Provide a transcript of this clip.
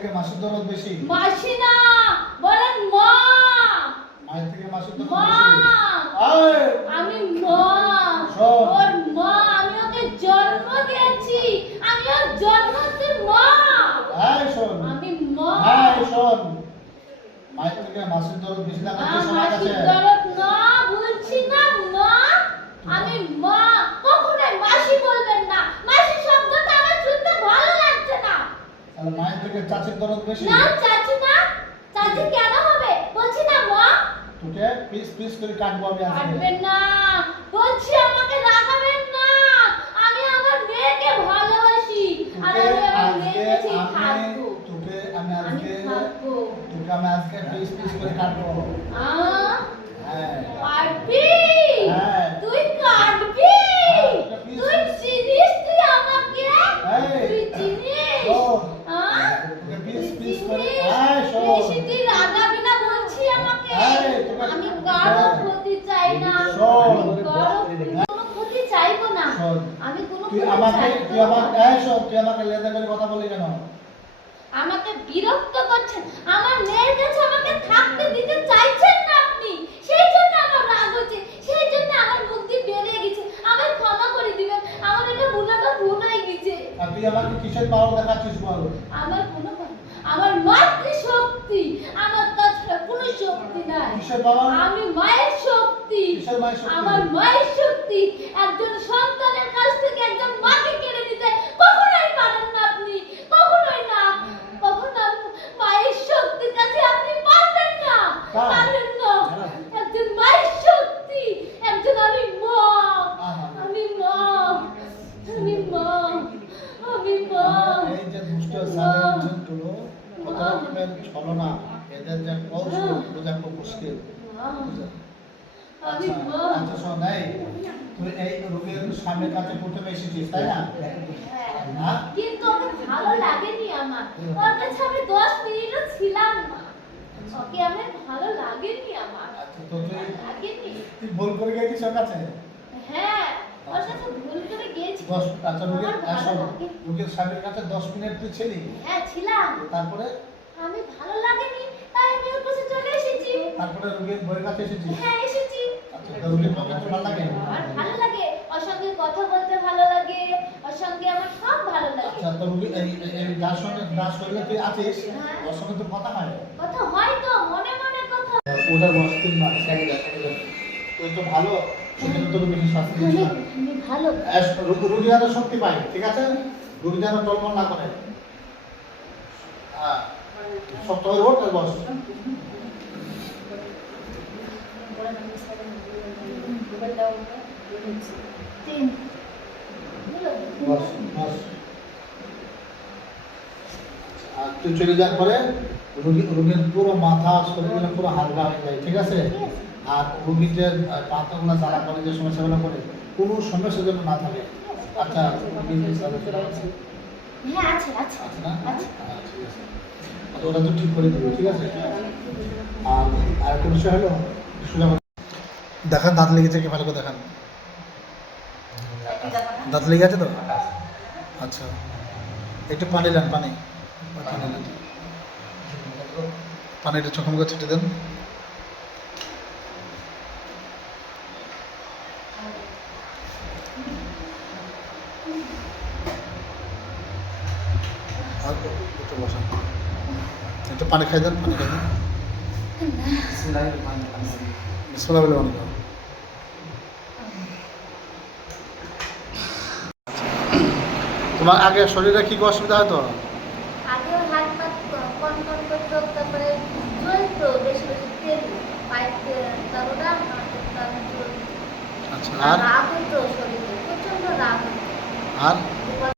থেকে মাসির দরদ বেশি? মাসি না বলেন মা। মায়ের থেকে মাসির দরদ মা। বেশি? আমি মা। ওর মা আমি ওকে জন্ম দিয়েছি। আমি ওর জন্মতে মা। এই শোন। আমি মা। হ্যাঁ শোন। মায়ের থেকে মাসির দরদ বেশি না মা, করতে শোনা মাসির দরদ না বলছি না মা আমি মা কখনোই মাসি বলবেন না মাসি শব্দটা আমার শুনতে ভালো লাগছে না তাহলে মায়ের থেকে চাচির দরদ বেশি? না চাচু না। চাচু কেন হবে? বলছি না মা। তোকে পিস পিস করে কাটবো আমি আজকে। কাটবেন না। বলছি আমাকে রাগাবেন না। আমি আমার মেয়েকে ভালোবাসি। আর আমি আমার কাছেই আমি থাকব। তোকে আমি আজকে তোকে আমি আজকে পিস পিস করে কাটবো। আহ হ্যাঁ। কাটবি হ্যাঁ। তুই কাটবি কাটবি। তুই চিনিস তুই আমাকে এই, তুই চিনিস শোন। আহ? তোকে তুই পিস পিস করে চিনিস? হ্যাঁ শোন বেশি তুই রাগাবি না বলছি আমাকে এই, তোকে- আমি কারও ক্ষতি চাই না শোন। আমি কারও কোনো ক্ষতি চাইব না শোন। আমি কোনো তুই আমাকে তুই আমার এই তুই আমাকে লেদা করে কথা বলি কেন? আমাকে বিরক্ত করছেন। আমার মেয়ের কাছে আমাকে থাকতে দিতে চাইছেন না আপনি। সেই জন্য আমার রাগ হচ্ছে। সেই জন্য আমার দিয়ে বেরিয়ে গেছে। আমায় ক্ষমা করে দিবেন। আমার এটা ভুলাটা ভুল হয়ে গেছে। আর তুই আমাকে কিসের পাওয়ার দেখাচ্ছিস বল? আমার কোনো আমার মাতৃ শক্তি। আমার তাছাড়া কোনো শক্তি নাই। আমি মায়ের শক্তি? আমার মায়ের শক্তি একজন সন্তানের কাছ থেকে একজন মাকে কেড়ে নিতে কখনোই পারেন না আপনি কখনোই না। কখনো মায়ের শক্তির কাছে আপনি পারবেন না। পারবেন। না। একজন মায়ের শক্তি একজন আমি মা। আমি মা। আমি মা। আমি মা। এই যে দুষ্ট সালের কত রকমের ছলনা এদের যে কৌশল বোঝা খুব মুশকিল। আমি আচ্ছা, মা। আচ্ছা শোন তুই এই রোগীর স্বামীর কাছে প্রথমে এসেছিস তাই না? না? কিন্তু ওকে ভালো লাগেনি আমার। ওর কাছে আমি দশ মিনিটও ছিলাম না। ওকে ভালো লাগেনি আমার। আচ্ছা তো তুই লাগেনি। তুই ভুল করে গেছিস ওর কাছে? হ্যাঁ ওর কাছে ভুল করে গিয়েছি। দশ আচ্ছা রোগীর আসল লাগে। স্বামীর কাছে দশ মিনিট তুই ছিলি? হ্যাঁ ছিলাম। তারপরে? আমি ভালো লাগেনি তাই আমি ওর কাছে চলে এসেছি। তারপরে রোগীর বইয়ের কাছে এসেছিস? হ্যাঁ এসেছি। আচ্ছা তো রোগীর তোর ভালো লাগে আমার ভালো লাগে ওর সঙ্গে কথা বলতে ভালো লাগে ওর সঙ্গে আমার সব ভালো লাগে। আচ্ছা তো এই এই- যার সঙ্গে যার শরীরে তুই আছিস? হ্যাঁ। ওর সঙ্গে তো কথা হয় কথা হয় তো মনে মনে কথা ওটা বসতিন না তুই তো ভালো সেজন্য তোকে বেশি শাস্তি দিচ্ছি আমি না। আমি ভালো। এস- রোগী রোগী শক্তি পায় ঠিক আছে? রোগী যেন টলমল না করে। হ্যাঁ শক্ত হয়ে ওঠ বস। বস বস আর তুই চলে যাওয়ার পরে রোগী রোগীর পুরো মাথা শরীর পুরো হালকা হয়ে যায় ঠিক আছে? আর রোগীর যে পাতাগুলো জ্বালা করে যে সমস্যাগুলো করে কোনো সমস্যা যেন না থাকে। আচ্ছা আছে হ্যাঁ আচ্ছা, ওটা তো ঠিক করে দেবে ঠিক আছে? আর আরেকটা বিষয় হলো দেখান দাঁত লেগেছে কি ভালো করে দেখান। দাঁত লেগে আছে তো? আচ্ছা। একটু পানি দেন পানি। পানি দেন পানিটা চোখে মুখে ছিটে দেন। একটু পানি খাই দেন পানি খাই দেন। বিসমিল্লাহ বলে পানি খাও তোমার আগে শরীরে কি অসুবিধা হতো? আগে হাত পা কন কন করতো তারপরে জ্বলতো বেশি বেশি তেল পাইপ আচ্ছা আর? আর রাগ হতো শরীরে প্রচণ্ড রাগ হতো। আর?